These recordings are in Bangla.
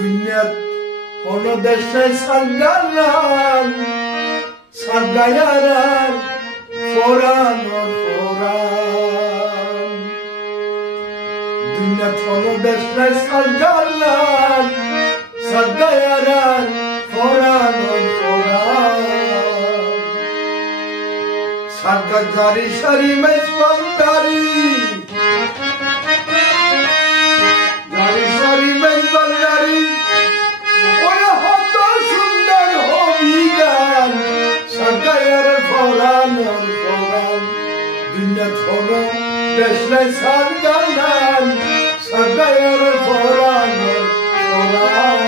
Dünnet onu desne sargalar, sargayarar, foran or foran. Dünnet onu desne sargalar, sargayarar, foran or foran. Sargazari shari mezbandari, gari shari mezbandari. Oya hatta sundar hobigan, sargayar foran or foran. Dünnet onu desne sargalar, sargayar foran or foran.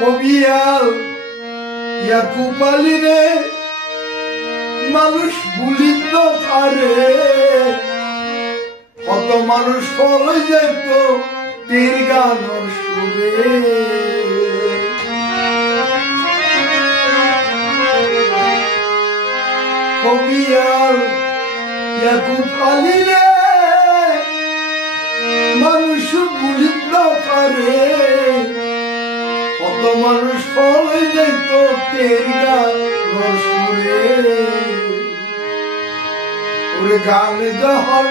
Hobiyal Yakub Ali'ne মানুষ ভুলিত পারে কত মানুষ ফলে যেত তীর গানোর সুরে হবিয়াল ইয়াকুব আলীরে মানুষ ভুলিত পারে কত মানুষ ফলে যেত তীর গানোর সুরে ওরে গান যখন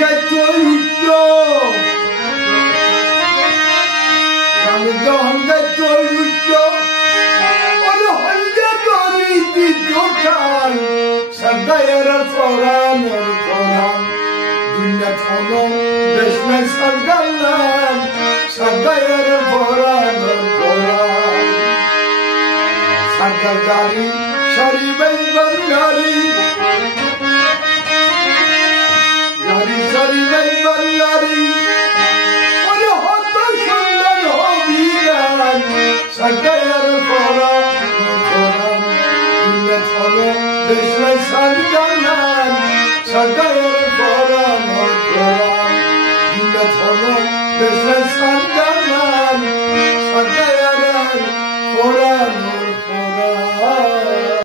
গাইতে উঠত গান যখন গাইতে উঠত ওরে হলদে করি দিত টান সদায়ের ফরান ফরান দুনিয়া থনো দেশনে সরগালান সদায়ের ফরান ফরান সরগারি শরীবেন বঙ্গারি Gari shari mai ballari, oye hotta shundan hobigan, sargayar foran, foran. Dünnet onu desne sargalar, sargayar foran, foran. Dünnet onu desne sargalar.